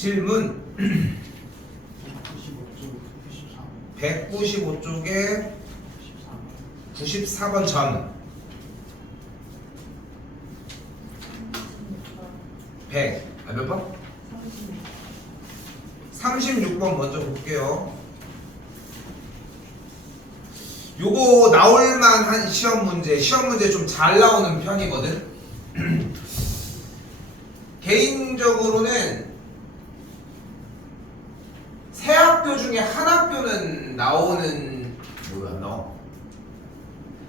질문 195쪽에 94번 전 100. 몇 번? 36번 먼저 볼게요. 요거 나올만한 시험 문제 좀 잘 나오는 편이거든. 개인적으로는 세 학교 중에 한 학교는 나오는 뭐야 너?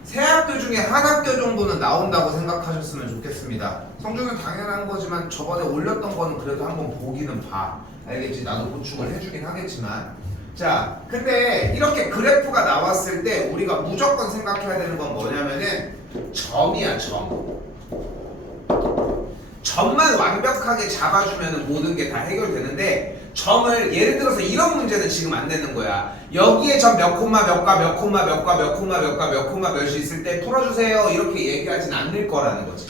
세 학교 중에 한 학교 정도는 나온다고 생각하셨으면 좋겠습니다. 성적은 당연한 거지만 저번에 올렸던 거는 그래도 한번 보기는 봐. 알겠지? 나도 보충을 해주긴 하겠지만. 자, 근데 이렇게 그래프가 나왔을 때 우리가 무조건 생각해야 되는 건 뭐냐면은 점이야, 점. 점만 완벽하게 잡아주면 모든 게 다 해결되는데 점을 예를 들어서 이런 문제는 지금 안 되는 거야. 여기에 점 몇 콤마 몇과 몇 콤마 몇과 몇 콤마 몇과 몇 콤마 몇이 있을 때 풀어주세요 이렇게 얘기하진 않을 거라는 거지.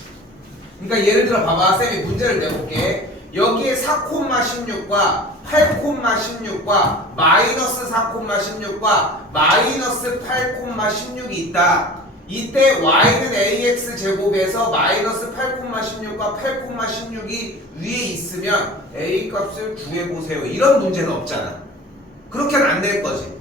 그러니까 예를 들어 봐봐. 쌤이 문제를 내볼게. 여기에 4,16과 8,16과 마이너스 4,16과 마이너스 8,16이 있다. 이때 y는 ax 제곱에서 마이너스 8,16과 8,16이 위에 있으면 a 값을 구해보세요. 이런 문제는 없잖아. 그렇게는 안 될 거지.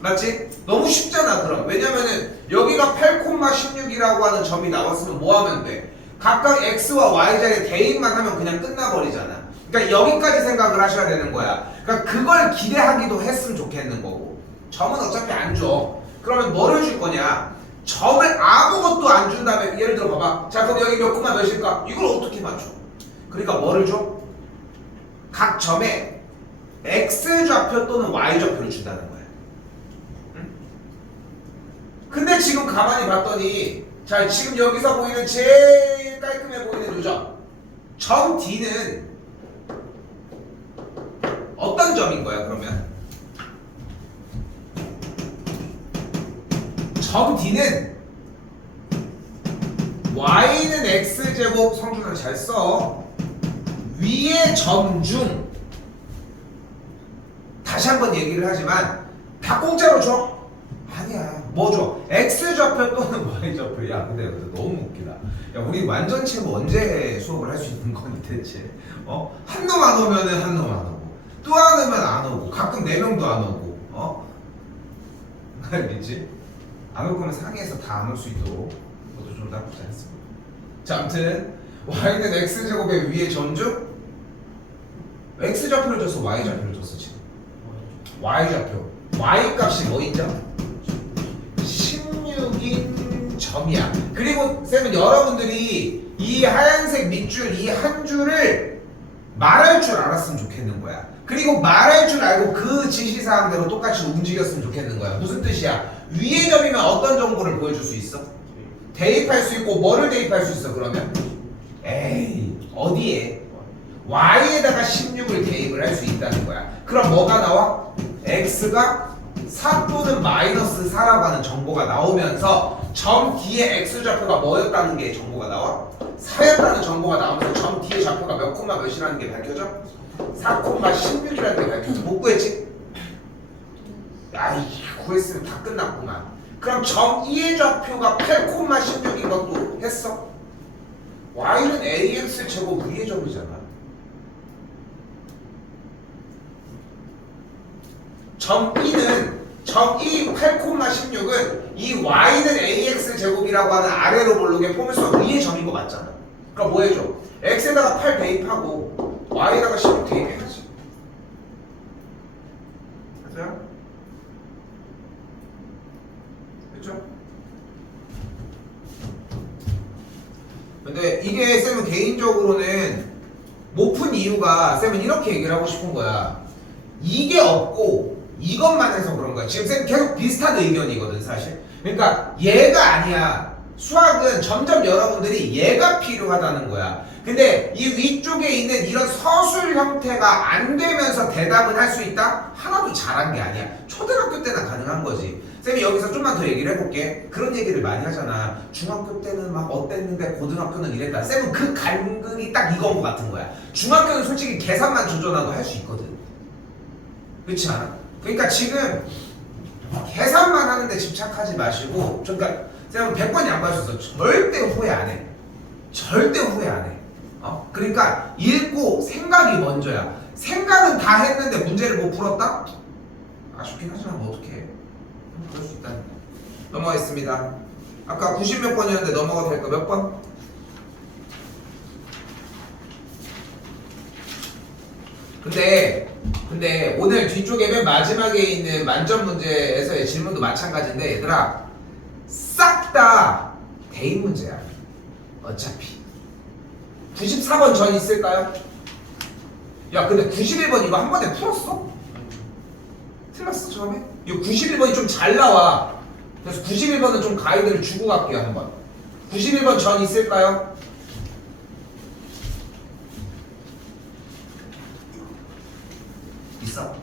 맞지? 너무 쉽잖아 그럼. 왜냐면은 여기가 8,16이라고 하는 점이 나왔으면 뭐 하면 돼? 각각 x와 y 자리에 대입만 하면 그냥 끝나버리잖아. 그러니까 여기까지 생각을 하셔야 되는 거야. 그러니까 그걸 기대하기도 했으면 좋겠는 거고. 점은 어차피 안 줘. 그러면 뭐를 줄 거냐? 점을 아무것도 안 준다면 예를 들어 봐봐. 자 그럼 여기 몇 콤마 몇일까? 이걸 어떻게 맞춰? 그러니까 뭐를 줘? 각 점에 x좌표 또는 y좌표를 준다는 거야. 응? 근데 지금 가만히 봤더니 자 지금 여기서 보이는 제일 깔끔해 보이는 요점 점 D는 어떤 점인 거야 그러면? 점 D는 y는 x제곱 성준을 잘 써. 위의 점 중 다시 한번 얘기를 하지만 다 공짜로 줘? 아니야. 뭐 줘? x좌표 또는 y좌표. 야 근데 너무 웃기다. 야 우리 완전체 언제 수업을 할 수 있는 거니 대체? 한 놈 안 오면은 한 놈 안 오고 또 안 오면 안 오고 가끔 4명도 안 오고 알겠지? 안 올 거면 상위에서 다 안 올 수 있도록 그것도 좀 나쁘지 않습니다. 자 아무튼 y는 x제곱의 위에 점중 x좌표를 줬어 y좌표를 줬어 지금 y좌표 y 값이 뭐있죠? 16인 점이야. 그리고 쌤은 여러분들이 이 하얀색 밑줄 이 한 줄을 말할 줄 알았으면 좋겠는 거야. 그리고 말할 줄 알고 그 지시사항대로 똑같이 움직였으면 좋겠는 거야. 무슨 뜻이야? 위의 점이면 어떤 정보를 보여줄 수 있어? 대입할 수 있고 뭐를 대입할 수 있어 그러면? 에이 어디에? y에다가 16을 대입을 할 수 있다는 거야. 그럼 뭐가 나와? x가 4 또는 마이너스 4라고 하는 정보가 나오면서 점 D의 x좌표가 뭐였다는 게 정보가 나와? 4였다는 정보가 나오면서 점 D의 좌표가 몇 콤마 몇이라는 게 밝혀져? 4,16이라는 게 밝혀져. 못 구했지? 아이 구했으면 다 끝났구만. 그럼 점 E의 좌표가 8,16인 것도 했어? y는 ax 제곱 위의 점이잖아. 점 E 8,16은 이 y는 ax 제곱이라고 하는 아래로 볼록의 포물선 위의 점인 거 맞잖아. 그럼 뭐 해줘? x에다가 8 대입하고 y에다가 16 대입해야지. 됐어요? 됐죠? 근데 이게 쌤은 개인적으로는 못 푼 이유가 쌤은 이렇게 얘기를 하고 싶은 거야. 이게 없고 이것만 해서 그런 거야. 지금 쌤 계속 비슷한 의견이거든 사실. 그러니까 얘가 아니야. 수학은 점점 여러분들이 얘가 필요하다는 거야. 근데 이 위쪽에 있는 이런 서술 형태가 안 되면서 대답은 할 수 있다? 하나도 잘한 게 아니야. 초등학교 때나 가능한 거지. 쌤이 여기서 좀만 더 얘기를 해볼게. 그런 얘기를 많이 하잖아. 중학교 때는 막 어땠는데 고등학교는 이랬다. 쌤은 그 간극이 딱 이건 것 같은 거야. 중학교는 솔직히 계산만 조절하고 할 수 있거든. 그렇지 않아? 그러니까 지금 계산만 하는데 집착하지 마시고, 그러니까 쌤은 100번 양보하셔서 절대 후회 안 해. 절대 후회 안 해. 그러니까 읽고 생각이 먼저야. 생각은 다 했는데 문제를 못 풀었다? 아쉽긴 하지만 뭐 어떡해. 그럴 수 있다니까. 넘어가겠습니다. 아까 90 몇 번이었는데 넘어가도 될까? 몇 번? 근데 오늘 뒤쪽에 맨 마지막에 있는 만점 문제에서의 질문도 마찬가지인데 얘들아 싹 다 대입 문제야. 어차피 94번 전 있을까요? 야 근데 91번 이거 한 번에 풀었어? 틀렸어 처음에? 이거 91번이 좀 잘 나와. 그래서 91번은 좀 가이드를 주고 갈게요 한번. 91번 전 있을까요? 있어.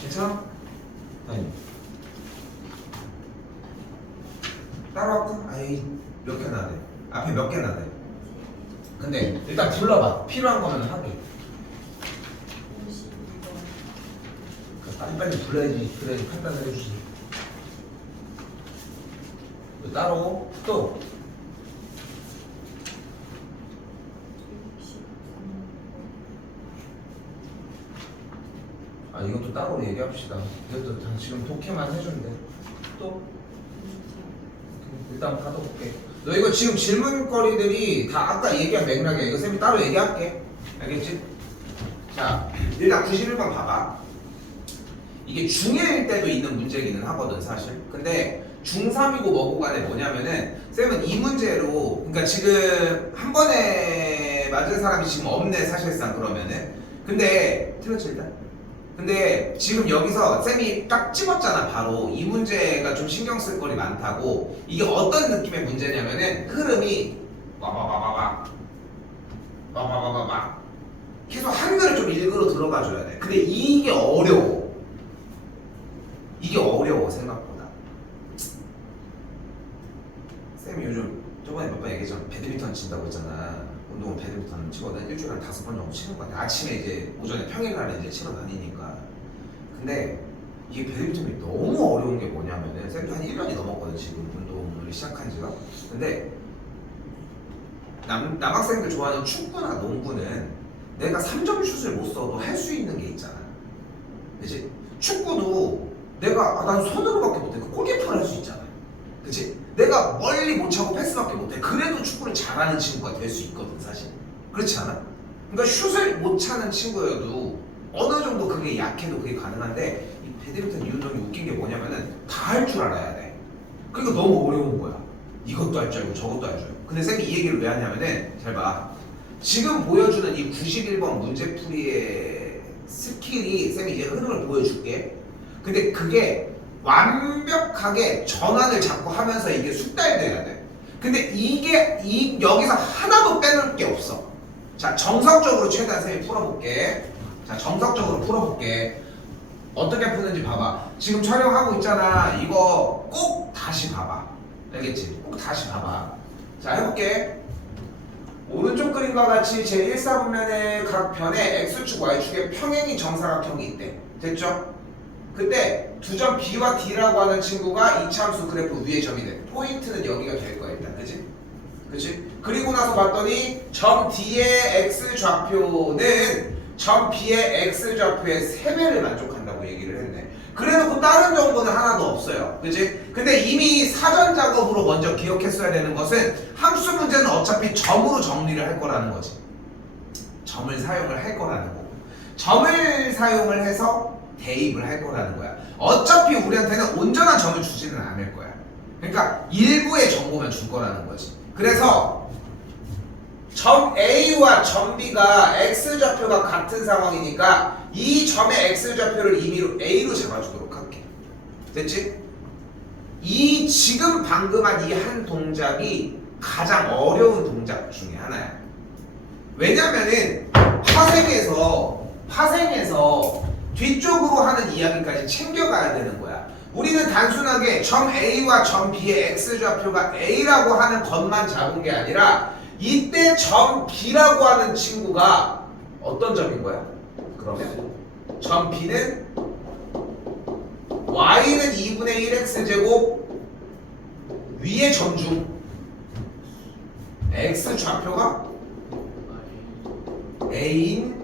괜찮아? 아니. 따라할까? 아이 몇 개나 돼? 앞에 몇 개나 돼? 근데 일단 불러봐. 필요한 거면 하게. 빨리빨리 불러야지. 그래야지 판단을 해주지. 따로 또 이것도 따로 얘기합시다. 이것도 지금 독해만 해준대. 또 일단 받아볼게. 너 이거 지금 질문거리들이 다 아까 얘기한 맥락이야. 이거 쌤이 따로 얘기할게. 알겠지? 자, 일단 91번 봐봐. 이게 중1일 때도 있는 문제기는 하거든 사실. 근데 중3이고 뭐고 간에 뭐냐면은 쌤은 이 문제로 그러니까 지금 한 번에 맞은 사람이 지금 없네 사실상. 그러면은 근데 틀렸지 일단. 근데 지금 여기서 쌤이 딱 집었잖아. 바로 이 문제가 좀 신경 쓸 거리 많다고. 이게 어떤 느낌의 문제냐면은 흐름이 와와와와와 계속 한글을 좀 읽으러 들어가 줘야 돼. 근데 이게 어려워. 이게 어려워 생각보다. 쌤이 요즘 저번에 몇 번 얘기했잖아. 배드민턴 친다고 했잖아. 운동을 배드민턴 치거든. 일주일에 한 5번 정도 치는 거 같아. 아침에 이제 오전에 평일날에 이제 치러 다니니까. 근데 이게 배드민턴이 너무 어려운 게 뭐냐면은 쌤도 한 1년이 넘었거든 지금 운동을 시작한 지가. 근데 남학생들 좋아하는 축구나 농구는 내가 3점 슛을 못 써도 할 수 있는 게 있잖아. 그치? 축구도 내가 난 손으로밖에 못해. 그 골키퍼를 할 수 있잖아. 그치? 내가 멀리 못 차고 패스밖에 못해. 그래도 축구를 잘하는 친구가 될 수 있거든 사실. 그렇지 않아? 그러니까 슛을 못 차는 친구여도 어느 정도 그게 약해도 그게 가능한데 이 배드민턴 이 운동이 웃긴 게 뭐냐면은 다 할 줄 알아야 돼. 그러니까 너무 어려운 거야. 이것도 할 줄 알고 저것도 할 줄 알고. 근데 쌤이 이 얘기를 왜 하냐면은 잘 봐. 지금 보여주는 이 91번 문제풀이의 스킬이 쌤이 이제 흐름을 보여줄게. 근데 그게 완벽하게 전환을 자꾸 하면서 이게 숙달돼야 돼. 근데 이게 여기서 하나도 빼놓을 게 없어. 자, 정석적으로 최대한 쌤이 풀어볼게. 자, 정석적으로 풀어볼게. 어떻게 푸는지 봐봐. 지금 촬영하고 있잖아. 이거 꼭 다시 봐봐. 알겠지? 꼭 다시 봐봐. 자, 해볼게. 오른쪽 그림과 같이 제1사분면의 각 변에 X축, Y축에 평행이 정사각형이 있대. 됐죠? 근데 두 점 B와 D라고 하는 친구가 이차함수 그래프 위에 점이 돼. 포인트는 여기가 될 거야 일단. 그치? 그치? 그리고 나서 봤더니 점 D의 X좌표는 점 B의 X좌표의 3배를 만족한다고 얘기를 했네. 그래놓고 다른 정보는 하나도 없어요. 그치? 근데 이미 사전 작업으로 먼저 기억했어야 되는 것은 함수 문제는 어차피 점으로 정리를 할 거라는 거지. 점을 사용을 할 거라는 거고. 점을 사용을 해서 대입을 할 거라는 거야. 어차피 우리한테는 온전한 점을 주지는 않을 거야. 그러니까 일부의 정보만 줄 거라는 거지. 그래서 점 A와 점 B가 X좌표가 같은 상황이니까 이 점의 X좌표를 임의로 A로 잡아주도록 할게. 됐지? 이 지금 방금 한 이 한 동작이 가장 어려운 동작 중에 하나야. 왜냐면은 화색에서 파생해서 뒤쪽으로 하는 이야기까지 챙겨가야 되는 거야. 우리는 단순하게 점 A와 점 B의 X좌표가 A라고 하는 것만 잡은 게 아니라 이때 점 B라고 하는 친구가 어떤 점인 거야? 그러면 점 B는 Y는 2분의 1 X제곱 위의 점중 X좌표가 A인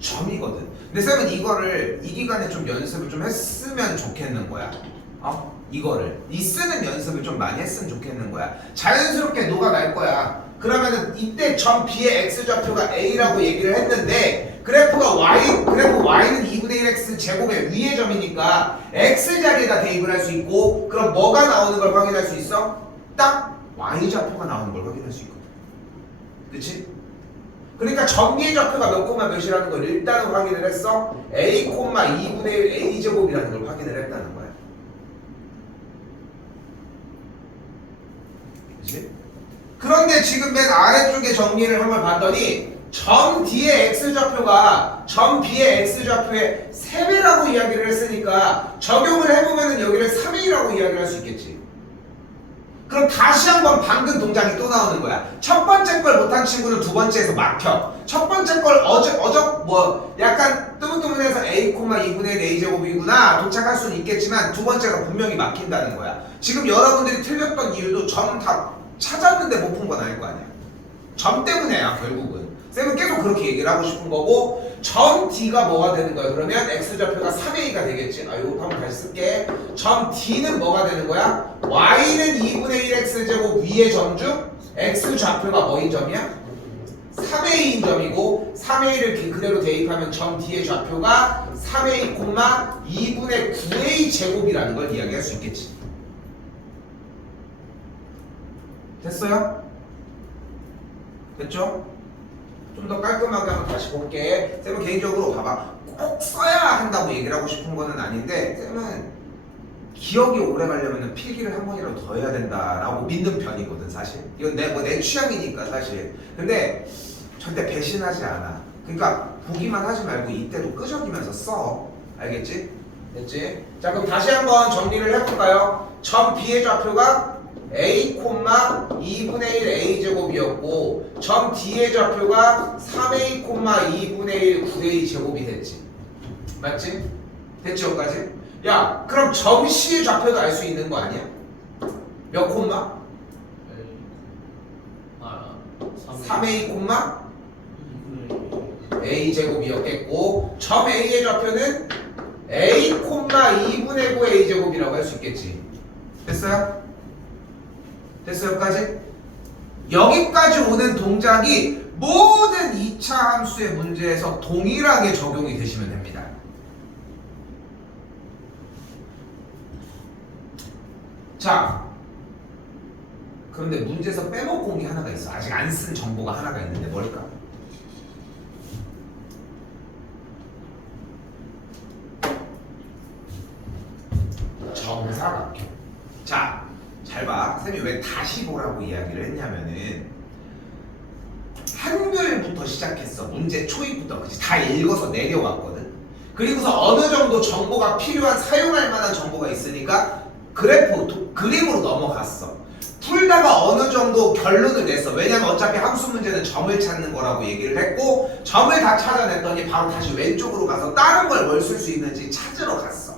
점이거든. 근데 쌤은 이거를 이 기간에 좀 연습을 좀 했으면 좋겠는 거야. 이거를 이 쓰는 연습을 좀 많이 했으면 좋겠는 거야. 자연스럽게 녹아날 거야. 그러면은 이때 점 B의 X좌표가 A라고 얘기를 했는데 그래프 Y는 2분의 1 X 제곱의 위의 점이니까 X 자리에다 대입을 할 수 있고 그럼 뭐가 나오는 걸 확인할 수 있어? 딱 Y좌표가 나오는 걸 확인할 수 있거든. 그치? 그러니까 점비의 좌표가 몇 콤마 몇이라는 걸 일단은 확인을 했어. A, 2분의 1 A제곱이라는 걸 확인을 했다는 거야. 그치? 그런데 지금 맨 아래쪽에 정리를 한번 봤더니 점 D의 X좌표가 점 B의 X좌표의 3배라고 이야기를 했으니까 적용을 해보면 여기를 3A라고 이야기를 할 수 있겠지. 그럼 다시 한번 방금 동작이 또 나오는 거야. 첫 번째 걸 못한 친구는 두 번째에서 막혀. 첫 번째 걸 약간 뜨문뜨문해서 A, 2분의 1 A제곱이구나 도착할 수는 있겠지만 두 번째가 분명히 막힌다는 거야. 지금 여러분들이 틀렸던 이유도 점 다 찾았는데 못 푼 건 아닐 거 아니야. 점 때문에야 결국은. 쌤은 계속 그렇게 얘기를 하고 싶은 거고 점 D가 뭐가 되는 거야? 그러면 X좌표가 3A가 되겠지. 이거 한번 다시 쓸게. 점 D는 뭐가 되는 거야? Y는 2분의 1 X제곱 위의 점중 X좌표가 뭐인 점이야? 3A인 점이고 3A를 그대로 대입하면 점 D의 좌표가 3A, 2분의 9A 제곱이라는 걸 이야기할 수 있겠지. 됐어요? 됐죠? 좀 더 깔끔하게 한번 다시 볼게. 쌤은 개인적으로 봐봐. 꼭 써야 한다고 얘기를 하고 싶은 거는 아닌데 쌤은 기억이 오래 가려면 필기를 한 번이라도 더 해야 된다라고 믿는 편이거든 사실. 이건 내 취향이니까 사실. 근데 절대 배신하지 않아. 그러니까 보기만 하지 말고 이때도 끄적이면서 써. 알겠지? 됐지? 자 그럼 다시 한번 정리를 해볼까요? 점 B의 좌표가 A, 2분의 1 A제곱이었고 점 D의 좌표가 3A, 2분의 1 9A 제곱이 됐지. 맞지? 됐지 여기까지? 야 그럼 점 C의 좌표도 알 수 있는 거 아니야? 몇 콤마? 3A, A제곱이었겠고 점 A의 좌표는 A, 2분의 9 A제곱이라고 할 수 있겠지. 됐어요? 됐어요? 여기까지? 여기까지 오는 동작이 모든 2차 함수의 문제에서 동일하게 적용이 되시면 됩니다. 자, 그런데 문제에서 빼먹고 온 게 하나가 있어. 아직 안 쓴 정보가 하나가 있는데 뭘까? 정사각형. 자, 잘 봐. 쌤이 왜 다시 보라고 이야기를 했냐면은 한글부터 시작했어. 문제 초입부터. 그치? 다 읽어서 내려왔거든. 그리고서 어느 정도 정보가 필요한 사용할 만한 정보가 있으니까 그림으로 넘어갔어. 풀다가 어느 정도 결론을 냈어. 왜냐면 어차피 함수 문제는 점을 찾는 거라고 얘기를 했고 점을 다 찾아냈더니 바로 다시 왼쪽으로 가서 다른 걸 뭘 쓸 수 있는지 찾으러 갔어.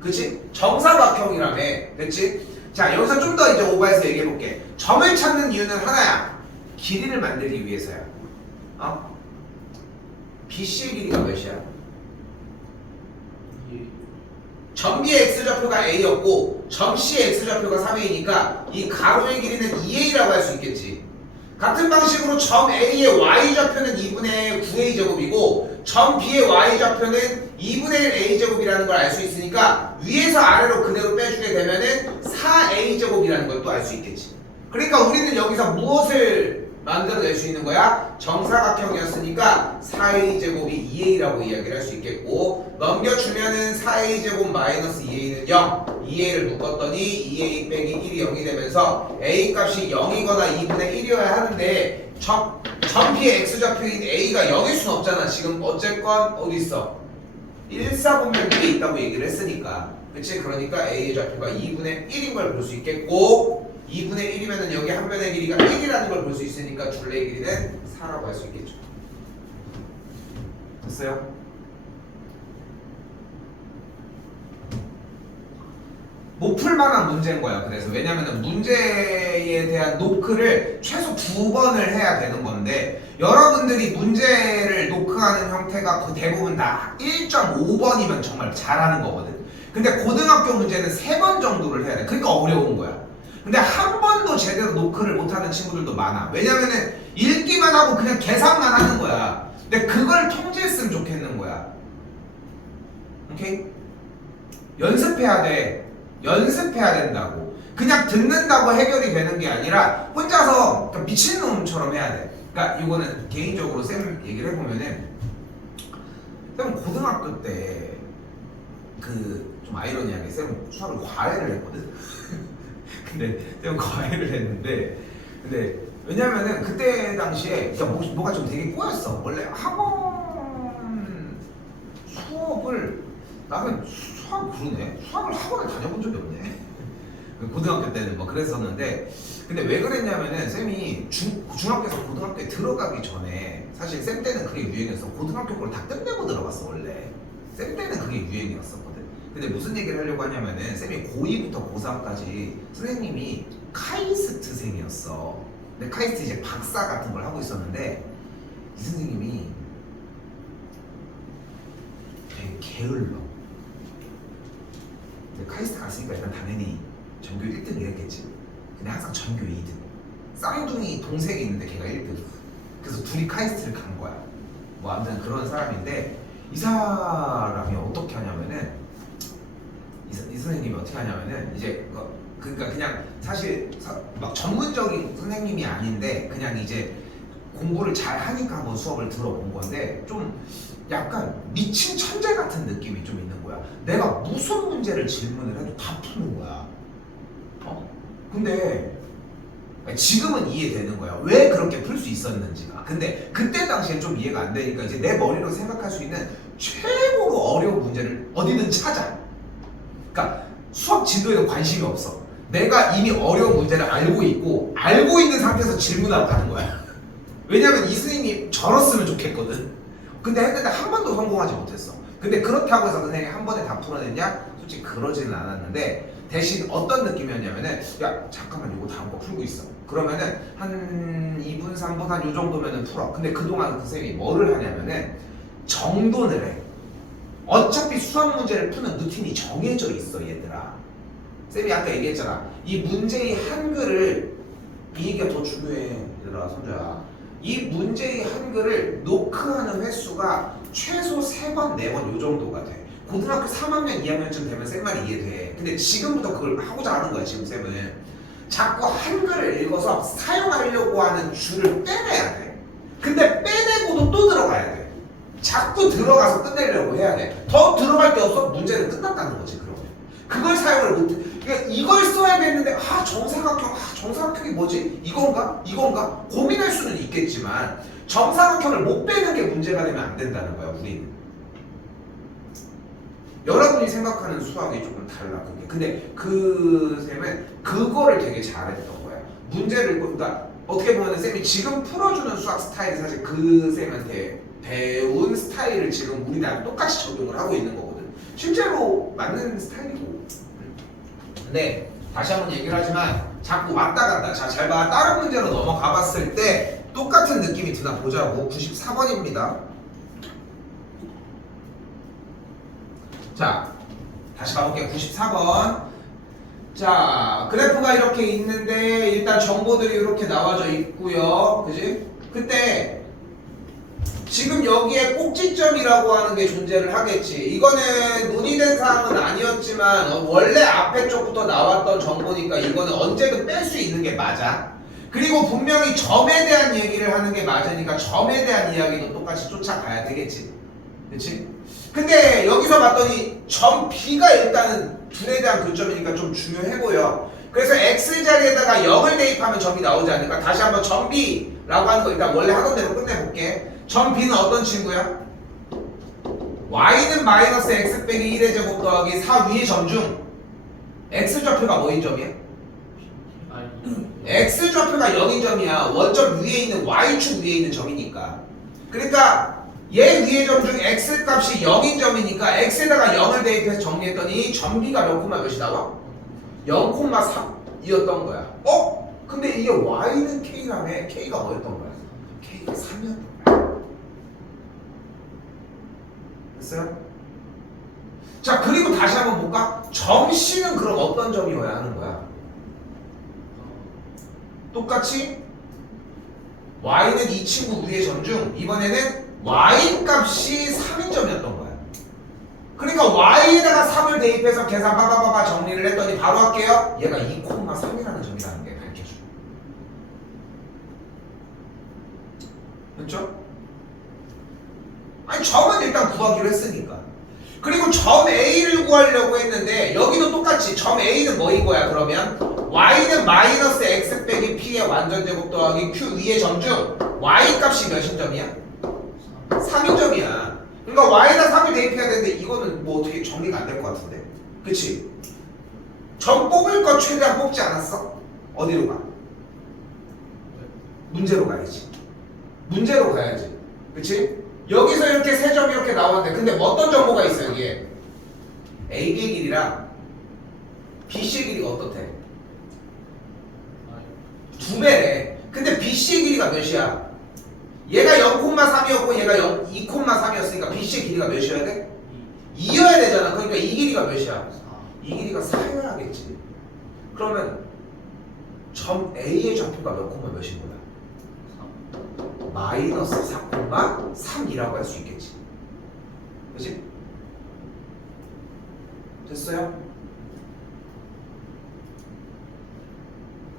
그치? 정사각형이라며. 됐지? 자 여기서 좀 더 이제 오버해서 얘기해볼게. 점을 찾는 이유는 하나야. 길이를 만들기 위해서야. BC의 길이가 몇이야? 점 B의 X좌표가 A였고 점 C의 X좌표가 3A니까 이 가로의 길이는 2A라고 할 수 있겠지. 같은 방식으로 점 A의 Y좌표는 2분의 9A제곱이고 점 B의 Y좌표는 2분의 1 A제곱이라는 걸 알 수 있으니까 위에서 아래로 그대로 빼주게 되면은 4A제곱이라는 걸 또 알 수 있겠지. 그러니까 우리는 여기서 무엇을 만들어낼 수 있는 거야? 정사각형이었으니까 4A제곱이 2A라고 이야기를 할 수 있겠고 넘겨주면은 4A제곱 마이너스 2A는 0 2A를 묶었더니 2A 빼기 1이 0이 되면서 A 값이 0이거나 2분의 1이어야 하는데 점 점 P의 X좌표인 A가 0일 순 없잖아. 지금 어쨌건 어디 있어? 1,4분면 B에 있다고 얘기를 했으니까. 그치? 그러니까 A의 좌표가 2분의 1인 걸 볼 수 있겠고 2분의 1이면은 여기 한 변의 길이가 1이라는 걸 볼 수 있으니까 둘레의 길이는 4라고 할 수 있겠죠. 됐어요? 못 풀만한 문제인 거야. 그래서 왜냐면은 문제에 대한 노크를 최소 2번을 해야 되는 건데 여러분들이 문제를 노크하는 형태가 그 대부분 다 1.5번이면 정말 잘하는 거거든. 근데 고등학교 문제는 3번 정도를 해야 돼. 그러니까 어려운 거야. 근데 한 번도 제대로 노크를 못하는 친구들도 많아. 왜냐면은 읽기만 하고 그냥 계산만 하는 거야. 근데 그걸 통제했으면 좋겠는 거야. 오케이? 연습해야 돼. 연습해야 된다고. 그냥 듣는다고 해결이 되는 게 아니라 혼자서 미친놈처럼 해야 돼. 그러니까 이거는 개인적으로 쌤 얘기를 해보면은 쌤은 고등학교 때 그 좀 아이러니하게 쌤은 수학을 과외를 했거든. 근데 쌤은 과외를 했는데 근데 왜냐면은 그때 당시에 그러니까 뭐가 좀 되게 꼬였어. 원래 학원 수업을 나는 그러네. 수학을 학원을 다녀본 적이 없네. 고등학교 때는 뭐 그랬었는데 근데 왜 그랬냐면은 쌤이 중학교에서 고등학교에 들어가기 전에 사실 쌤 때는 그게 유행이었어. 고등학교 걸 다 끝내고 들어갔어 원래. 쌤 때는 그게 유행이었었거든. 근데 무슨 얘기를 하려고 하냐면은 쌤이 고2부터 고3까지 선생님이 카이스트생이었어. 근데 카이스트 이제 박사 같은 걸 하고 있었는데 이 선생님이 되게 게을러. 카이스트 갔으니까 일단 당연히 전교 1등을 했겠지. 근데 항상 전교 2등. 쌍둥이 동생이 있는데 걔가 1등. 그래서 둘이 카이스트를 간 거야. 뭐 아무튼 그런 사람인데 이 사람이 어떻게 하냐면은 이 선생님이 어떻게 하냐면은 이제 그러니까 그냥 사실 막 전문적인 선생님이 아닌데 그냥 이제 공부를 잘 하니까 한번 수업을 들어본 건데 좀 약간 미친 천재 같은 느낌이 좀 있는 거야. 내가 무슨 문제를 질문을 해도 다 푸는 거야. 근데 지금은 이해되는 거야. 왜 그렇게 풀 수 있었는지가. 근데 그때 당시엔 좀 이해가 안 되니까 이제 내 머리로 생각할 수 있는 최고로 어려운 문제를 어디든 찾아. 그러니까 수학 지도에도 관심이 없어. 내가 이미 어려운 문제를 알고 있고 알고 있는 상태에서 질문하러 가는 거야. 왜냐면 이 선생님이 저랬으면 좋겠거든. 근데 했는데 한 번도 성공하지 못했어. 근데 그렇다고 해서 선생님이 한 번에 다 풀어냈냐? 솔직히 그러지는 않았는데 대신 어떤 느낌이었냐면은 야 잠깐만 이거 다음 거 풀고 있어. 그러면은 한 2분 3분 한 요 정도면은 풀어. 근데 그동안 그 선생님이 뭐를 하냐면은 정돈을 해. 어차피 수학 문제를 푸는 루틴이 정해져 있어 얘들아. 쌤이 아까 얘기했잖아. 이 문제의 한글을 이 얘기가 더 중요해 얘들아 손자야. 이 문제의 한글을 노크하는 횟수가 최소 3번, 4번 요 정도가 돼. 고등학교 3학년, 2학년쯤 되면 쌤 말이 이해돼. 근데 지금부터 그걸 하고자 하는 거야 지금 쌤은. 자꾸 한글을 읽어서 사용하려고 하는 줄을 빼내야 돼. 근데 빼내고도 또 들어가야 돼. 자꾸 들어가서 끝내려고 해야 돼. 더 들어갈 데 없어? 문제는 끝났다는 거지 그러면. 그걸 사용을 못해. 그러니까 이걸 써야겠는데 정사각형이 뭐지? 이건가? 고민할 수는 있겠지만 정사각형을 못 빼는 게 문제가 되면 안 된다는 거야 우리는. 여러분이 생각하는 수학이 조금 달라 그게. 근데 그 쌤은 그거를 되게 잘했던 거야. 문제를 그러니까 어떻게 보면 쌤이 지금 풀어주는 수학 스타일이 사실 그 쌤한테 배운 스타일을 지금 우리나라 똑같이 적용을 하고 있는 거거든. 실제로 맞는 스타일이고. 근데 다시 한번 얘기를 하지만 자꾸 왔다 갔다. 자, 잘 봐. 다른 문제로 넘어가 봤을 때 똑같은 느낌이 드나 보자고. 94번입니다. 자, 다시 가볼게요. 94번. 자, 그래프가 이렇게 있는데 일단 정보들이 이렇게 나와져 있고요. 그지? 그때 지금 여기에 꼭지점이라고 하는 게 존재를 하겠지. 이거는 논의된 사항은 아니었지만 원래 앞에 쪽부터 나왔던 정보니까 이거는 언제든 뺄 수 있는 게 맞아. 그리고 분명히 점에 대한 얘기를 하는 게 맞으니까 점에 대한 이야기도 똑같이 쫓아가야 되겠지. 그치? 근데 여기서 봤더니 점 B가 일단은 둘에 대한 교점이니까 좀 중요해 보여. 그래서 x 자리에다가 0을 대입하면 점이 나오지 않을까? 다시 한번 점 b라고 하는 거 일단 원래 하던 대로 끝내볼게. 점 b는 어떤 친구야? y는 마이너스 x 빼기 1의 제곱 더하기 4 위의 점 중 x좌표가 뭐인 점이야? x좌표가 0인 점이야. 원점 위에 있는 y축 위에 있는 점이니까. 그러니까 얘 위의 점 중 x값이 0인 점이니까 x에다가 0을 대입해서 정리했더니 점 b가 몇 콤마 몇이 나와? 0,3이었던 거야. 근데 이게 y는 k라며. k가 뭐였던 거야? k가 3이었던 거야. 됐어요? 자, 그리고 다시 한번 볼까? 점 C는 그럼 어떤 점이어야 하는 거야? 똑같이 y는 이 친구 위의 점 중 이번에는 y 값이 3인 점이었던 거야. 그러니까 y에다가 3을 대입해서 계산 빠바바바 정리를 했더니 바로 할게요. 얘가 2,3이라는 점이라는 게 밝혀져. 됐죠? 아니 점은 일단 구하기로 했으니까. 그리고 점 A를 구하려고 했는데 여기도 똑같이 점 A는 뭐인 거야 그러면? y는 마이너스 x 빼기 p의 완전 제곱 더하기 q 위의 점 중 y 값이 몇인 점이야? 3인 점이야. 그러니까 y에다 3을 대입해야 되는데 이거는 뭐 어떻게 정리가 안 될 것 같은데? 그치? 점 뽑을 거 최대한 뽑지 않았어? 어디로 가? 문제로 가야지. 문제로 가야지. 그치? 여기서 이렇게 세 점이 이렇게 나오는데 근데 어떤 정보가 있어 여기에? A의 길이랑 BC의 길이가 어떻대? 2배래. 근데 BC의 길이가 몇이야? 얘가 0,3이었고 얘가 2,3이었으니까 BC의 길이가 몇이어야 돼? 2여야 되잖아. 그러니까 이 길이가 몇이야? 이 길이가 4여야겠지. 그러면 점 A의 좌표가 몇 콤마 몇인 거야? 마이너스 4,3이라고 할 수 있겠지. 그치? 됐어요?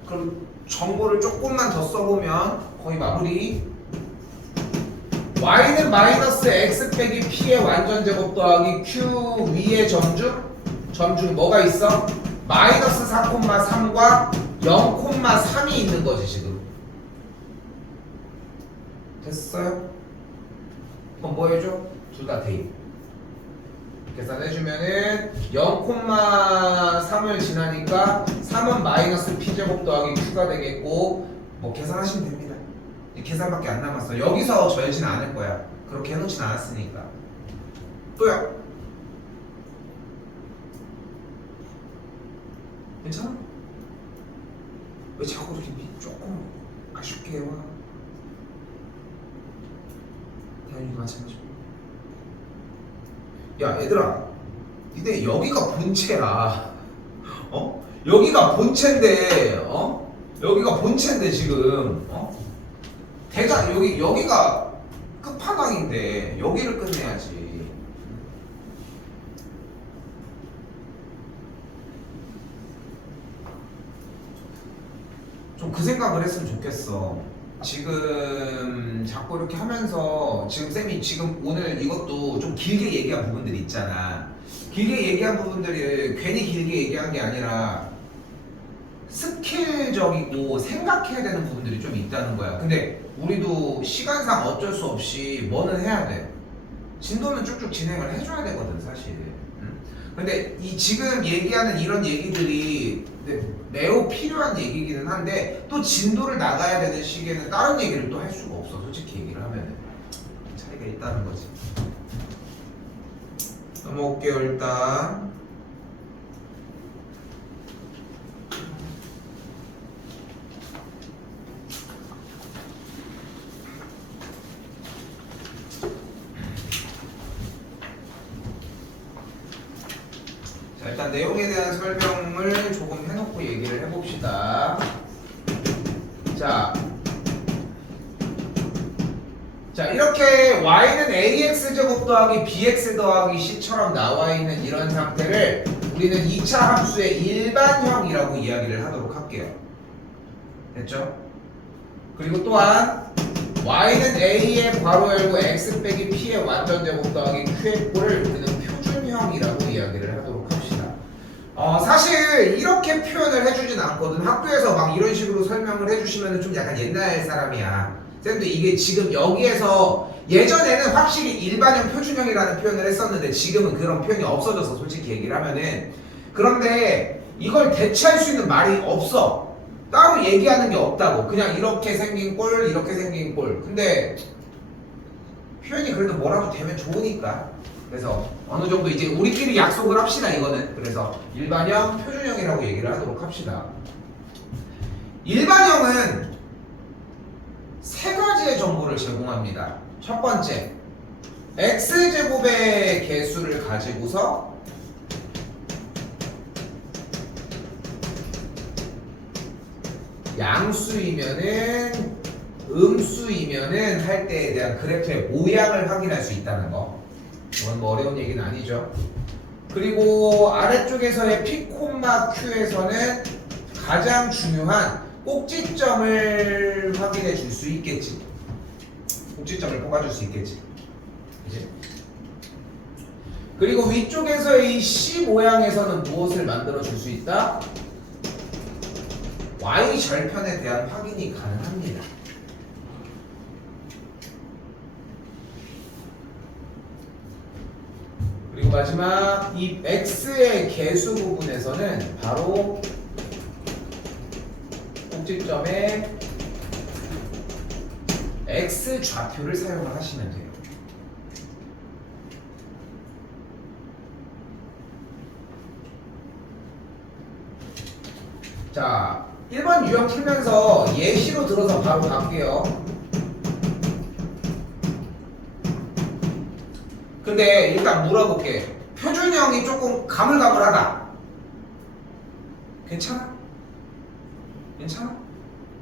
그럼 정보를 조금만 더 써보면 거의 마무리. y는 마이너스 x 빼기 p의 완전 제곱 더하기 q 위의 점 중 뭐가 있어? 마이너스 4,3과 0,3이 있는 거지 지금. 됐어요? 그럼 뭐 해줘? 둘 다 대입. 계산해주면은 0,3을 지나니까 3은 마이너스 p제곱 더하기 q가 되겠고 뭐 계산하시면 됩니다. 계산밖에 안 남았어. 여기서 절진 않을 거야. 그렇게 해놓진 않았으니까. 또요? 괜찮아? 왜 자꾸 이렇게 조금 아쉽게 와? 대현이도 마찬가지고. 야 얘들아, 니네 여기가 본체야. 여기가 본체인데, 여기가 본체인데 지금, 대장 여기가 끝판왕인데 여기를 끝내야지. 좀 그 생각을 했으면 좋겠어. 지금 자꾸 이렇게 하면서 지금 쌤이 지금 오늘 이것도 좀 길게 얘기한 부분들이 있잖아. 길게 얘기한 부분들이 괜히 길게 얘기한 게 아니라 스킬적이고 생각해야 되는 부분들이 좀 있다는 거야. 근데 우리도 시간상 어쩔 수 없이 뭐는 해야 돼. 진도는 쭉쭉 진행을 해줘야 되거든 사실. 근데 이 지금 얘기하는 이런 얘기들이 매우 필요한 얘기기는 한데 또 진도를 나가야 되는 시기에는 다른 얘기를 또 할 수가 없어. 솔직히 얘기를 하면은 차이가 있다는 거지. 넘어올게요 일단. 자, 일단 내용에 대한 설명을 조금 해놓고 얘기를 해봅시다. 자 이렇게 y는 ax제곱 더하기 bx 더하기 c처럼 나와있는 이런 상태를 우리는 2차 함수의 일반형이라고 이야기를 하도록 할게요. 됐죠? 그리고 또한 y는 a의 괄호 열고 x 빼기 p의 완전 제곱 더하기 q의 꼴을 우리는 표준형이라고 이야기를 하도록 합시다. 사실 이렇게 표현을 해주진 않거든. 학교에서 막 이런 식으로 설명을 해주시면 좀 약간 옛날 사람이야. 쌤도 이게 지금 여기에서 예전에는 확실히 일반형 표준형이라는 표현을 했었는데 지금은 그런 표현이 없어져서 솔직히 얘기를 하면은 그런데 이걸 대체할 수 있는 말이 없어. 따로 얘기하는 게 없다고. 그냥 이렇게 생긴 꼴, 이렇게 생긴 꼴. 근데 표현이 그래도 뭐라도 되면 좋으니까. 그래서 어느 정도 이제 우리끼리 약속을 합시다 이거는. 그래서 일반형, 표준형이라고 얘기를 하도록 합시다. 일반형은 세 가지의 정보를 제공합니다. 첫 번째, x제곱의 개수를 가지고서 양수이면은 음수이면은 할 때에 대한 그래프의 모양을 확인할 수 있다는 거. 이건 뭐 어려운 얘기는 아니죠. 그리고 아래쪽에서의 P, Q에서는 가장 중요한 꼭지점을 확인해 줄 수 있겠지. 꼭지점을 뽑아줄 수 있겠지. 그치? 그리고 위쪽에서의 이 C 모양에서는 무엇을 만들어 줄 수 있다? Y 절편에 대한 확인이 가능합니다. 그리고 마지막 이 X의 개수 부분에서는 바로 꼭지점에 X 좌표를 사용을 하시면 돼요. 자, 1번 유형 풀면서 예시로 들어서 바로 갈게요. 근데 일단 물어볼게. 표준형이 조금 가물가물하다. 괜찮아? 괜찮아?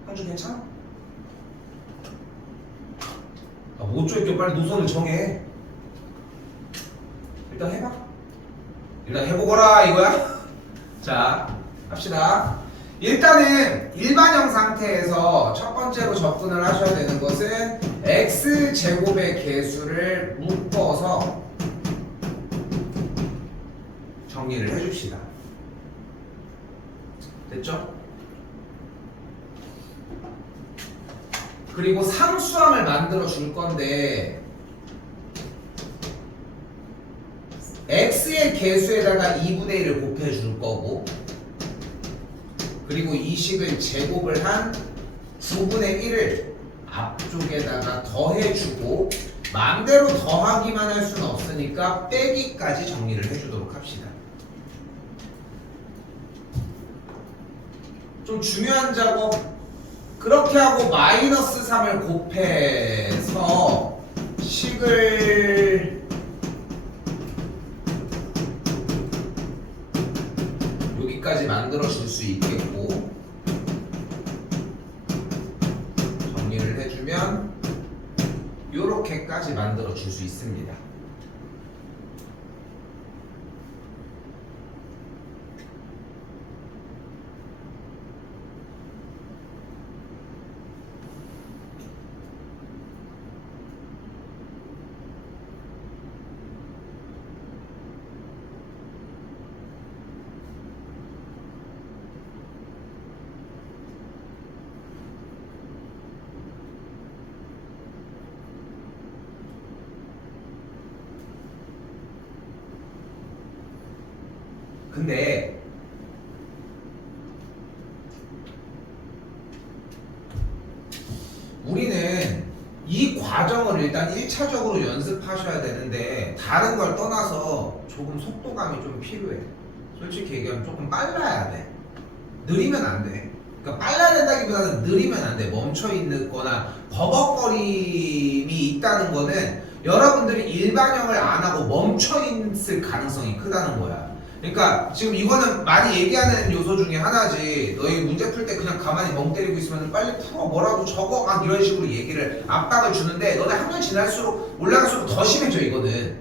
형주 괜찮아? 못 줄게. 빨리 노선을 정해. 일단 해봐. 일단 해보거라 이거야. 자, 합시다. 일단은 일반형 상태에서 첫 번째로 접근을 하셔야 되는 것은 x제곱의 개수를 묶어서 정리를 해줍시다. 됐죠? 그리고 상수함을 만들어 줄 건데 x의 개수에다가 2분의 1을 곱해 줄 거고 그리고 이 식을 제곱을 한 9분의 1을 앞쪽에다가 더해주고 마음대로 더하기만 할 수는 없으니까 빼기까지 정리를 해주도록 합시다. 좀 중요한 작업. 그렇게 하고 마이너스 3을 곱해서 식을 여기까지 만들어 줄 수 있겠고 정리를 해주면 요렇게까지 만들어 줄 수 있습니다. 근데 우리는 이 과정을 일단 1차적으로 연습하셔야 되는데 다른 걸 떠나서 조금 속도감이 좀 필요해. 솔직히 얘기하면 조금 빨라야 돼. 느리면 안 돼. 그러니까 빨라야 된다기보다는 느리면 안 돼. 멈춰있는 거나 버벅거림이 있다는 거는 여러분들이 일반형을 안 하고 멈춰있을 가능성이 크다는 거야. 그러니까 지금 이거는 많이 얘기하는 요소 중에 하나지. 너희 문제 풀 때 그냥 가만히 멍 때리고 있으면 빨리 풀어 뭐라도 적어 막 이런 식으로 얘기를 압박을 주는데 너네 학년 지날수록 올라갈수록 더 심해져 이거는.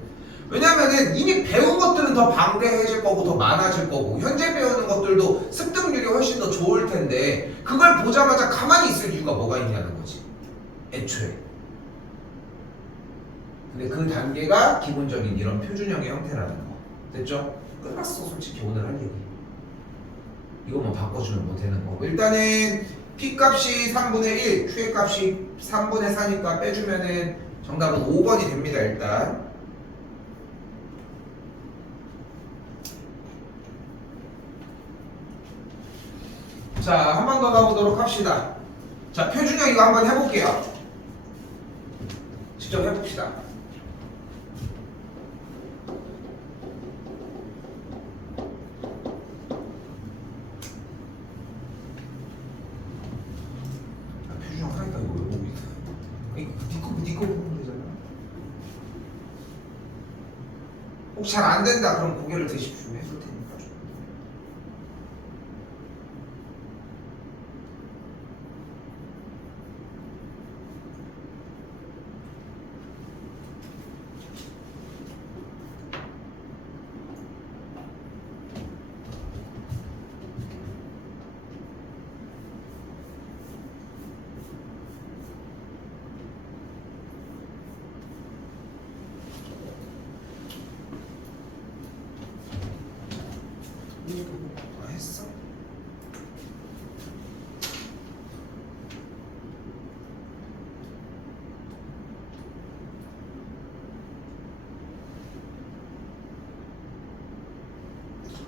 왜냐면은 이미 배운 것들은 더 방대해질 거고 더 많아질 거고 현재 배우는 것들도 습득률이 훨씬 더 좋을 텐데 그걸 보자마자 가만히 있을 이유가 뭐가 있냐는 거지 애초에. 근데 그 단계가 기본적인 이런 표준형의 형태라는 거. 됐죠? 끝났어 솔직히 오늘 할 얘기. 이것만 바꿔주면 뭐 되는 거고 일단은 P값이 3분의 1, Q의 값이 3분의 4니까 빼주면은 정답은 5번이 됩니다 일단. 자, 한 번 더 가보도록 합시다. 자, 표준형 이거 한번 해볼게요. 직접 해봅시다. 표준형 하니까 이거 왜 보고 있다. 이거 니거 보면 되잖아. 혹시 잘 안 된다 그럼 고개를 드십시오. 해줄 테니까 좀. 했어?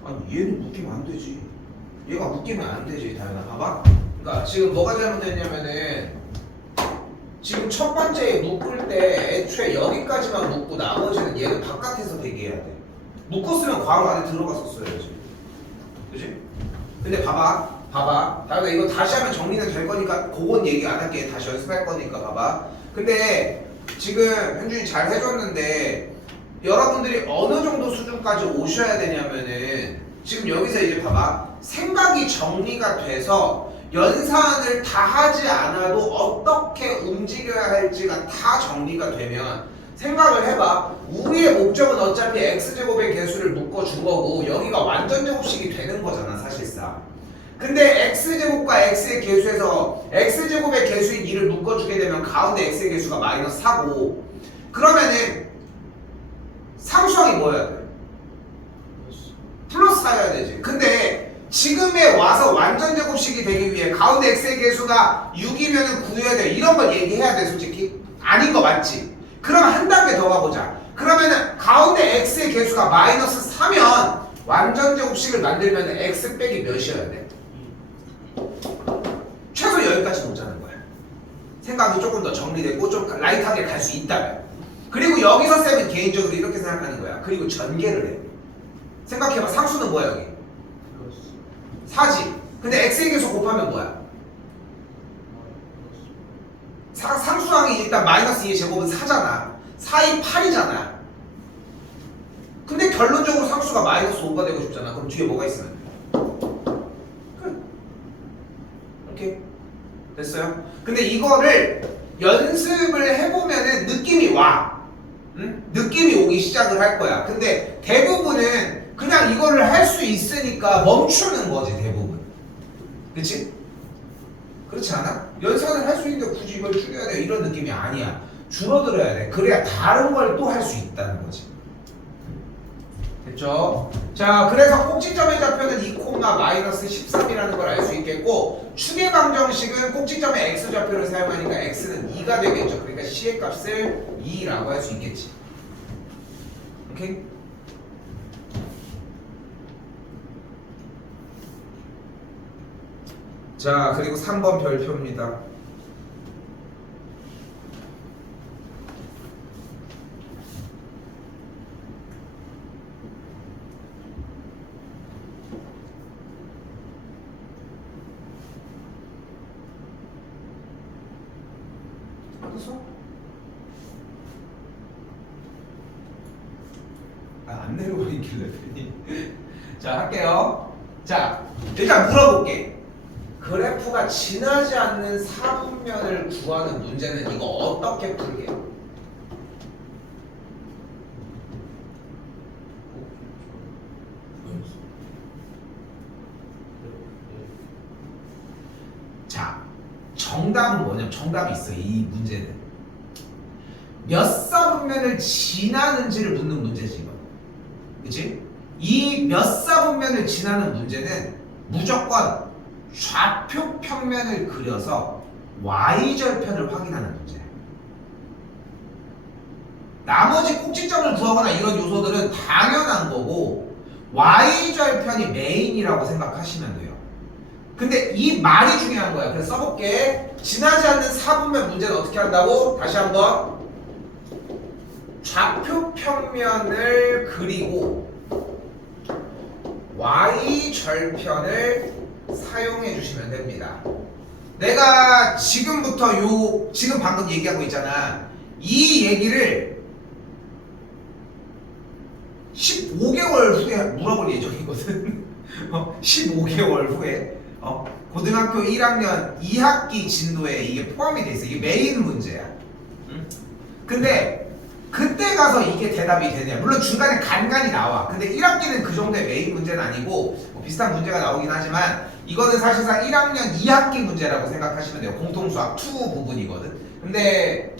아니 얘는 묶이면 안 되지. 얘가 묶이면 안 되지 다현아 봐봐. 그러니까 지금 뭐가 잘못됐냐면은 지금 첫 번째 묶을 때 애초에 여기까지만 묶고 나머지는 얘는 바깥에서 대기해야 돼. 묶었으면 괄호 안에 들어갔었어야지. 그치? 근데 봐봐. 다음에 이거 다시 하면 정리는 될 거니까 그건 얘기 안 할게. 다시 연습할 거니까 봐봐. 근데 지금 현준이 잘 해줬는데 여러분들이 어느 정도 수준까지 오셔야 되냐면은 지금 여기서 이제 봐봐. 생각이 정리가 돼서 연산을 다 하지 않아도 어떻게 움직여야 할지가 다 정리가 되면 생각을 해봐. 우리의 목적은 어차피 x제곱의 개수를 묶어준 거고 여기가 완전제곱식이 되는 거잖아 사실상. 근데 x제곱과 x의 개수에서 x제곱의 개수인 2를 묶어주게 되면 가운데 x의 개수가 마이너스 4고 그러면은 상수항이 뭐여야 돼? 플러스 4여야 되지. 근데 지금에 와서 완전제곱식이 되기 위해 가운데 x의 개수가 6이면 9여야 돼. 이런 걸 얘기해야 돼 솔직히. 아닌 거 맞지? 그럼 한 단계 더 가보자. 그러면은 가운데 x의 개수가 마이너스 4면 완전제곱식을 만들면 x 빼기 몇이어야 돼? 최소 여기까지 오자는 거야. 생각이 조금 더 정리되고 좀 라이트하게 갈 수 있다면. 그리고 여기서 쌤은 개인적으로 이렇게 생각하는 거야. 그리고 전개를 해. 생각해봐. 상수는 뭐야 여기? 4지. 근데 x의 개수 곱하면 뭐야? 상수항이 일단 마이너스 2의 제곱은 4잖아. 4이 8이잖아. 근데 결론적으로 상수가 마이너스 5가 되고 싶잖아. 그럼 뒤에 뭐가 있으면 돼? 끝. 오케이. 됐어요? 근데 이거를 연습을 해보면은 느낌이 와. 응? 느낌이 오기 시작을 할 거야. 근데 대부분은 그냥 이거를 할 수 있으니까 멈추는 거지 대부분. 그치? 그렇지 않아? 연산을 할 수 있는데 굳이 이걸 줄여야 돼 이런 느낌이 아니야. 줄어들어야 돼. 그래야 다른 걸 또 할 수 있다는 거지. 됐죠? 자, 그래서 꼭지점의 좌표는 2, 마이너스 13이라는 걸 알 수 있겠고 추계 방정식은 꼭지점의 x 좌표를 사용하니까 x는 2가 되겠죠. 그러니까 c의 값을 2라고 할 수 있겠지. 오케이? 자, 그리고 3번 별표입니다. 알았어? 안 내려가 있길래 자, 할게요. 자, 일단 물어볼게. 그래프가 지나지 않는 사분면을 구하는 문제는 이거 어떻게 풀게요? 자, 정답은 뭐냐면 정답이 있어. 이 문제는 몇 사분면을 지나는지를 묻는 문제지 이거. 그치? 이 몇 사분면을 지나는 문제는 무조건 좌표 평면을 그려서 y절편을 확인하는 문제야. 나머지 꼭지점을 구하거나 이런 요소들은 당연한 거고 y절편이 메인이라고 생각하시면 돼요. 근데 이 말이 중요한 거야. 그래서 써볼게. 지나지 않는 사분면 문제는 어떻게 한다고? 다시 한번 좌표 평면을 그리고 y절편을 사용해 주시면 됩니다. 내가 지금부터 지금 방금 얘기하고 있잖아. 이 얘기를 15개월 후에 물어볼 예정이거든. 15개월 후에 고등학교 1학년 2학기 진도에 이게 포함이 돼 있어. 이게 메인 문제야. 근데 그때 가서 이게 대답이 되냐? 물론 중간에 간간이 나와. 근데 1학기는 그 정도의 메인 문제는 아니고 뭐 비슷한 문제가 나오긴 하지만 이거는 사실상 1학년 2학기 문제라고 생각하시면 돼요. 공통수학 2 부분이거든. 근데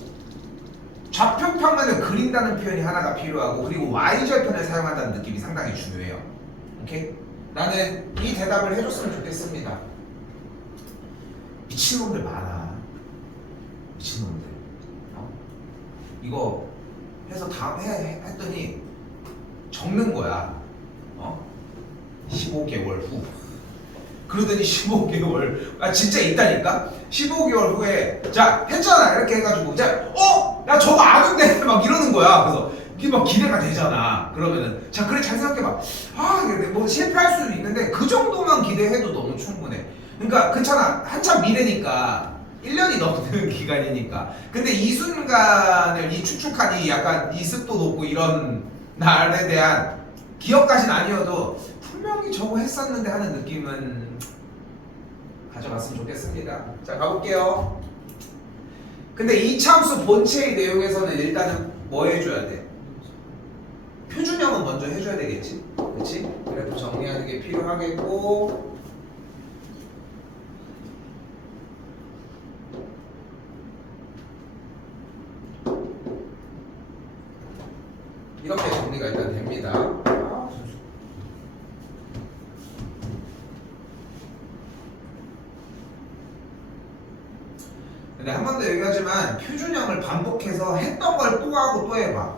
좌표 평면을 그린다는 표현이 하나가 필요하고 그리고 y절편을 사용한다는 느낌이 상당히 중요해요. 오케이? 나는 이 대답을 해줬으면 좋겠습니다. 미친놈들 많아. 미친놈들. 이거 해서 다음 했더니 적는 거야. 15개월 후. 그러더니 15개월 진짜 있다니까? 15개월 후에 자 했잖아 이렇게 해가지고 나 저거 아는데 막 이러는 거야. 그래서 이게 막 기대가 되잖아. 그러면은 자 그래 잘 생각해봐. 뭐 실패할 수도 있는데 그 정도만 기대해도 너무 충분해. 그러니까 그렇잖아. 한참 미래니까 1년이 넘는 기간이니까. 근데 이 순간을 이 추측하니 약간 이 습도 높고 이런 날에 대한 기억까지는 아니어도 분명히 저거 했었는데 하는 느낌은 가져갔으면 좋겠습니다. 자 가볼게요. 근데 이참수 본체의 내용에서는 일단은 뭐 해줘야 돼? 표준형은 먼저 해줘야 되겠지? 그치? 그래도 정리하는 게 필요하겠고 이렇게 정리가 일단 됩니다. 근데 한 번 더 얘기하지만 표준형을 반복해서 했던 걸 또 하고 또 해봐.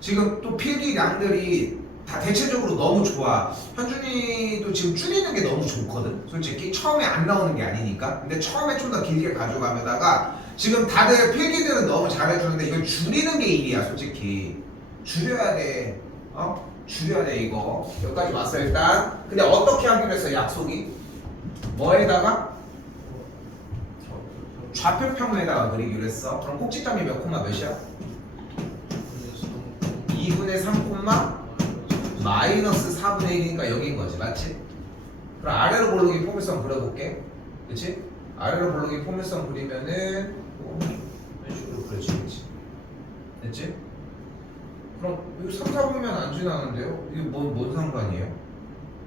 지금 또 필기량들이 다 대체적으로 너무 좋아. 현준이도 지금 줄이는 게 너무 좋거든. 솔직히 처음에 안 나오는 게 아니니까. 근데 처음에 좀 더 길게 가져가면다가 지금 다들 필기들은 너무 잘해주는데 이걸 줄이는 게 일이야. 솔직히 줄여야 돼. 줄여야 돼 이거. 여기까지 왔어 일단. 근데 어떻게 하기로 했어 약속이? 뭐에다가? 좌표평면에다가 그리기로 했어. 그럼 꼭지점이 몇 콤마 몇이야? 2분의 3 콤마 마이너스 4분의 1이니까 여기인 거지. 맞지? 그럼 아래로 볼록이 포물선 그려볼게. 그치? 아래로 볼록이 포물선 그리면은 이런 식으로 그려지겠지. 됐지? 그럼 여기 3, 4분면 안 지나는데요? 이게 뭔 상관이에요?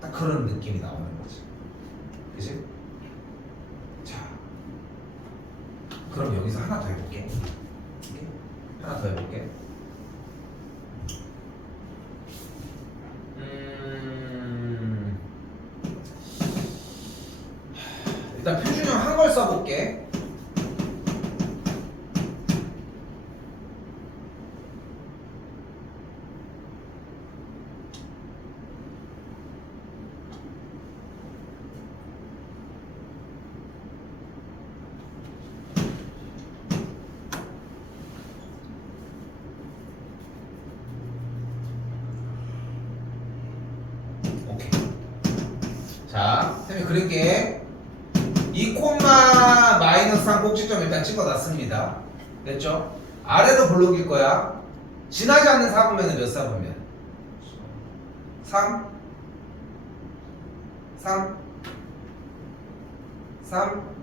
딱 그런 느낌이 나오는 거지. 그치? 자, 그럼 여기서 하나 더 해볼게. 오케이? 하나 더 해볼게. 일단 표준형 한 걸 써볼게. 오케이. 자, 쌤이 그릴게. 2 콤마 마이너스 3 꼭지점 일단 찍어놨습니다. 됐죠? 아래로 볼록일 거야. 지나지 않는 4분면은 몇 4분면? 3? 3? 3?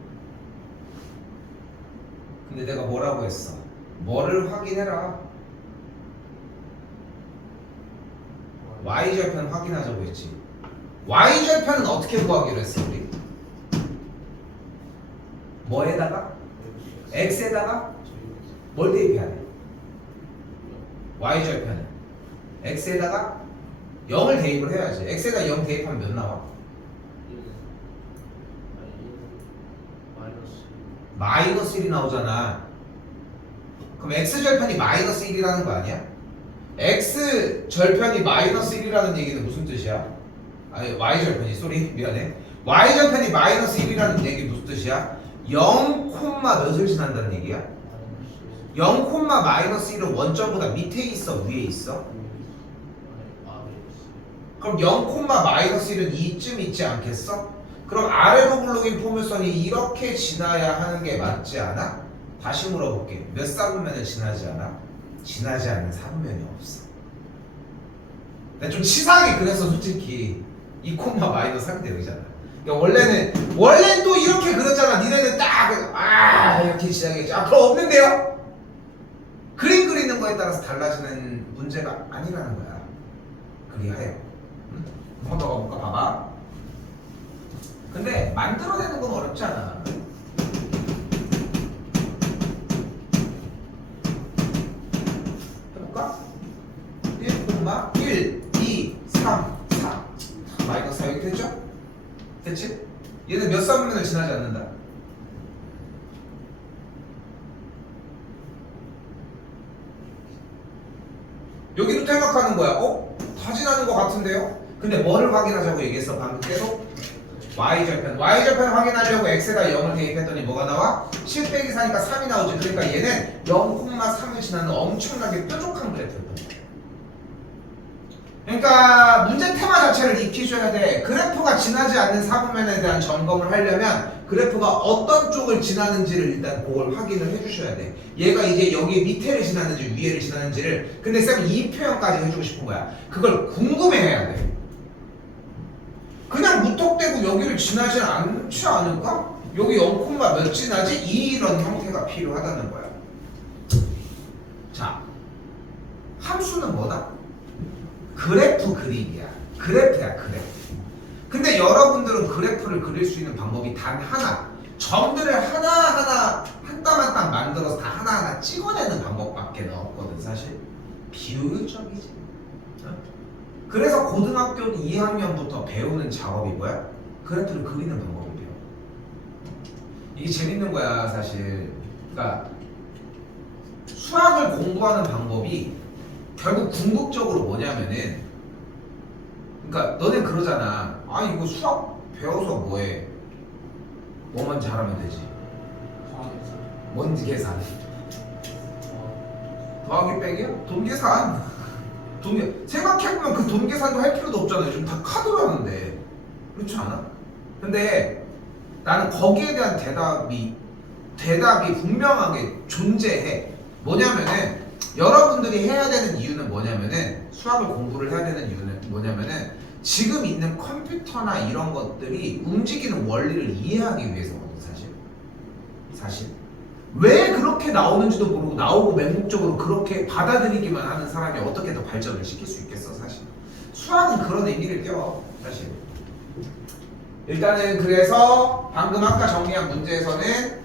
근데 내가 뭐라고 했어? 뭐를 확인해라? y절편 확인하자고 했지. y절편은 어떻게 구하기로 했어 우리? 뭐에다가? x에다가? 뭘 대입해야 돼? y절편은 x에다가 0을 대입을 해야지. x에다 0 대입하면 몇 나와? 마이너스 1이 나오잖아. 그럼 x절편이 마이너스 1이라는 거 아니야? x절편이 마이너스 1이라는 얘기는 무슨 뜻이야? 아니 y절편이 쏘리 미안해. y절편이 마이너스 1이라는 얘기 무슨 뜻이야? 0, 몇을 지난다는 얘기야? 0, 마이너스 1은 원점보다 밑에 있어 위에 있어? 그럼 0, 마이너스 1은 이쯤 있지 않겠어? 그럼 아래로 굴러긴 포물선이 이렇게 지나야 하는 게 맞지 않아? 다시 물어볼게. 몇 사분면을 지나지 않아? 지나지 않는 사분면이 없어. 내가 좀 치사하게 그래서 솔직히 2, 마이너스 하면 되잖아. 그러니까 원래는 또 이렇게 그렸잖아. 니네는 딱 이렇게 지나겠지. 그럼 없는데요? 그림 그리는 거에 따라서 달라지는 문제가 아니라는 거야. 그리하여 한 번 더 가볼까? 봐봐. 근데 만들어내는 건 어렵지 않아. 해볼까? 1, 2, 3, 4 마이너스 4 여기 됐죠? 됐지? 얘는 몇 사분면을 지나지 않는다. 여기도 생각하는 거야. 다 지나는 것 같은데요? 근데 뭐를 확인하자고 얘기했어? 방금 계속 y절편 확인하려고 x에다 0을 대입했더니 뭐가 나와? 7 빼기 4니까 3이 나오지. 그러니까 얘는 0,3을 지나는 엄청나게 뾰족한 그래프일 거야. 그러니까 문제 테마 자체를 익히셔야 돼. 그래프가 지나지 않는 사분면에 대한 점검을 하려면 그래프가 어떤 쪽을 지나는지를 일단 그걸 확인을 해주셔야 돼. 얘가 이제 여기 밑에를 지나는지 위에를 지나는지를. 근데 쌤은 이 표현까지 해주고 싶은 거야. 그걸 궁금해해야 돼. 그냥 무턱대고 여기를 지나지 않지 않을까? 여기 0, 몇 지나지? 이런 형태가 필요하다는 거야. 자, 함수는 뭐다? 그래프 그리기야. 그래프야, 그래프. 근데 여러분들은 그래프를 그릴 수 있는 방법이 단 하나. 점들을 하나하나 한 땀 한 땀 만들어서 다 하나하나 찍어내는 방법밖에 없거든, 사실. 비효율적이지. 그래서 고등학교 2학년부터 배우는 작업이 뭐야? 그래프를 그리는 방법을 배워. 이게 재밌는 거야, 사실. 그러니까 수학을 공부하는 방법이 결국 궁극적으로 뭐냐면은, 그러니까 너네 그러잖아. 이거 수학 배워서 뭐해? 뭐만 잘하면 되지. 뭔지 계산. 더하기 빼기야? 돈 계산. 생각해보면 그 돈 계산도 할 필요도 없잖아. 요즘 다 카드로 하는데. 그렇지 않아? 근데 나는 거기에 대한 대답이 분명하게 존재해. 뭐냐면은 여러분들이 해야 되는 이유는 뭐냐면은 수학을 공부를 해야 되는 이유는 뭐냐면은 지금 있는 컴퓨터나 이런 것들이 움직이는 원리를 이해하기 위해서거든. 사실 왜 그렇게 나오는지도 모르고 나오고 맹목적으로 그렇게 받아들이기만 하는 사람이 어떻게 더 발전을 시킬 수 있겠어. 사실 수학은 그런 의미를 띄워. 사실 일단은 그래서 방금 아까 정리한 문제에서는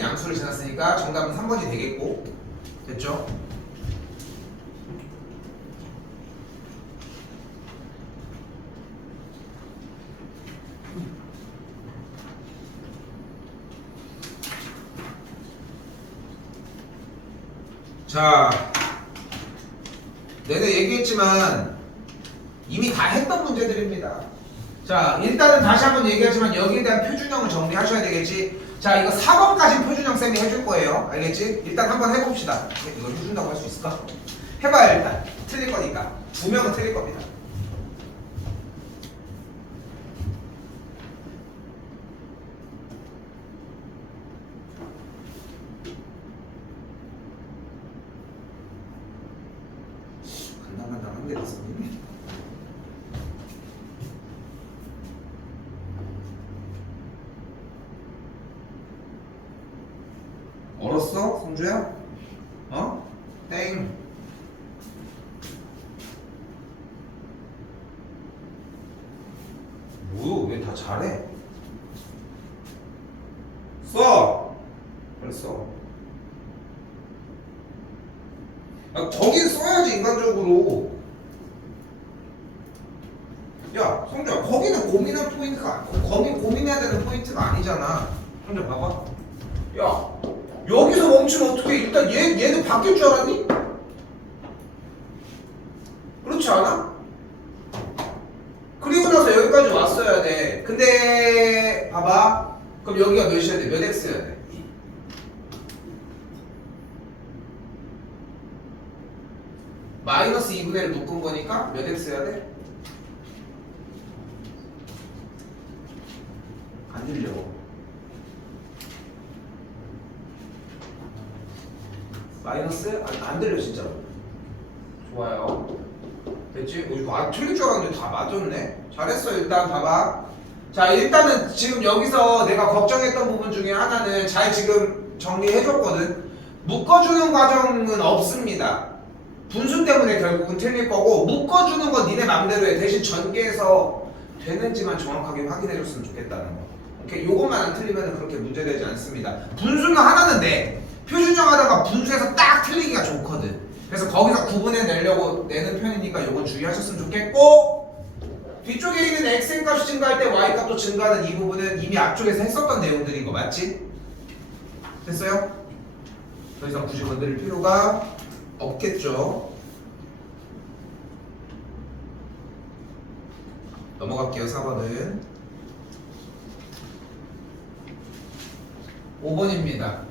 양수를 지났으니까 정답은 3번이 되겠고, 됐죠? 자, 내가 얘기했지만 이미 다 했던 문제들입니다. 자, 일단은 다시 한번 얘기하지만 여기에 대한 표준형을 정리하셔야 되겠지. 자, 이거 4번까지 표준형 쌤이 해줄 거예요. 알겠지? 일단 한번 해봅시다. 이걸 해준다고 할 수 있을까? 해봐요. 일단 틀릴 거니까. 2명은 틀릴 겁니다. 간당간당한 게 있었니? 얼었어? 성주야? 땡. 뭐야? 왜 다 잘해? 써! 빨리 써. 저긴 써야지, 인간적으로. 야, 성주야, 거기는 고민할 포인트가 고민해야 되는 포인트가 아니잖아. 혼자 봐봐. 야, 여기서 멈추면 어떻게? 일단 얘는 바뀔 줄 알았니? 그렇지 않아? 그리고 나서 여기까지 왔어야 돼. 근데 봐봐. 그럼 여기가 몇이어야 돼? 몇 x여야 돼? 마이너스 2분의 1 묶은 거니까 몇 x여야 돼? 안 들려. 마이너스? 안 들려 진짜로. 좋아요. 됐지? 이거 틀릴 줄 알았는데 다 맞았네. 잘했어. 일단 봐봐. 자, 일단은 지금 여기서 내가 걱정했던 부분 중에 하나는 잘 지금 정리해줬거든. 묶어주는 과정은 없습니다. 분수 때문에 결국은 틀릴 거고, 묶어주는 건 니네 맘대로 해. 대신 전개해서 되는지만 정확하게 확인해줬으면 좋겠다는 거. 오케이? 요것만 안 틀리면 그렇게 문제되지 않습니다. 분수는 하나는 내 표준형 하다가 분수에서 딱 틀리기가 좋거든. 그래서 거기서 구분해 내려고 내는 편이니까 요건 주의하셨으면 좋겠고, 뒤쪽에 있는 xn 값이 증가할 때 y 값도 증가하는 이 부분은 이미 앞쪽에서 했었던 내용들인 거 맞지? 됐어요? 더 이상 굳이 건드릴 필요가 없겠죠. 넘어갈게요. 4번은 5번입니다.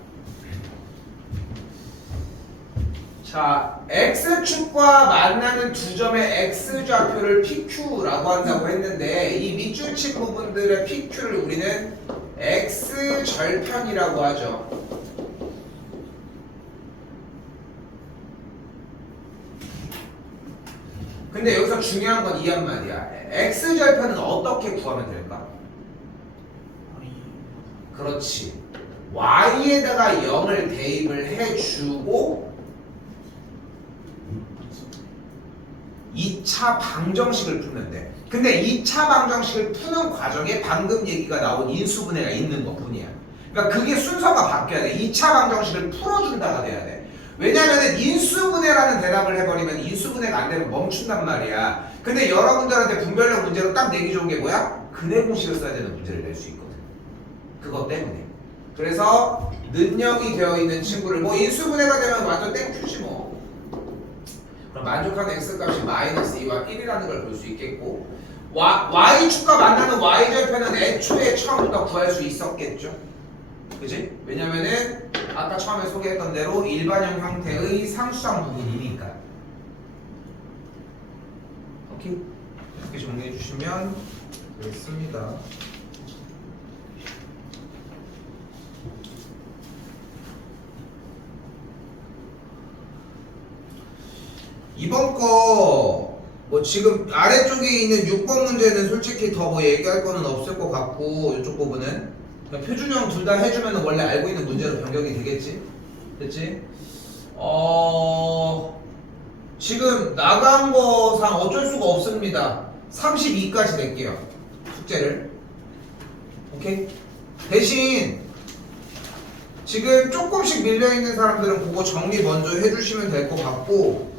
자, x축과 만나는 두 점의 x좌표를 PQ라고 한다고 했는데, 이 밑줄친 부분들의 PQ를 우리는 x절편이라고 하죠. 근데 여기서 중요한 건 이 한마디야. x절편은 어떻게 구하면 될까? 그렇지. y에다가 0을 대입을 해주고 2차 방정식을 풀면 돼. 근데 2차 방정식을 푸는 과정에 방금 얘기가 나온 인수분해가 있는 것 뿐이야. 그러니까 그게 순서가 바뀌어야 돼. 2차 방정식을 풀어준다가 돼야 돼. 왜냐면은 인수분해라는 대답을 해버리면 인수분해가 안 되면 멈춘단 말이야. 근데 여러분들한테 분별력 문제로 딱 내기 좋은 게 뭐야? 근해 공식을 써야 되는 문제를 낼 수 있거든. 그것 때문에. 그래서 능력이 되어 있는 친구를 뭐 인수분해가 되면 완전 땡큐지 뭐. 그럼 만족하는 x값이 마이너스 2와 1이라는 걸 볼 수 있겠고, y축과 만나는 y절편은 애초에 처음부터 구할 수 있었겠죠. 그치? 왜냐면은 아까 처음에 소개했던 대로 일반형 형태의 상수상 부분이니까. 오케이? 이렇게 정리해 주시면 되겠습니다. 이번 거 뭐 지금 아래쪽에 있는 6번 문제는 솔직히 더 뭐 얘기할 거는 없을 것 같고, 이쪽 부분은 표준형 둘 다 해주면 원래 알고 있는 문제로 변경이 되겠지? 됐지? 지금 나간 거상 어쩔 수가 없습니다. 32까지 낼게요. 숙제를. 오케이? 대신 지금 조금씩 밀려있는 사람들은 그거 정리 먼저 해주시면 될 것 같고,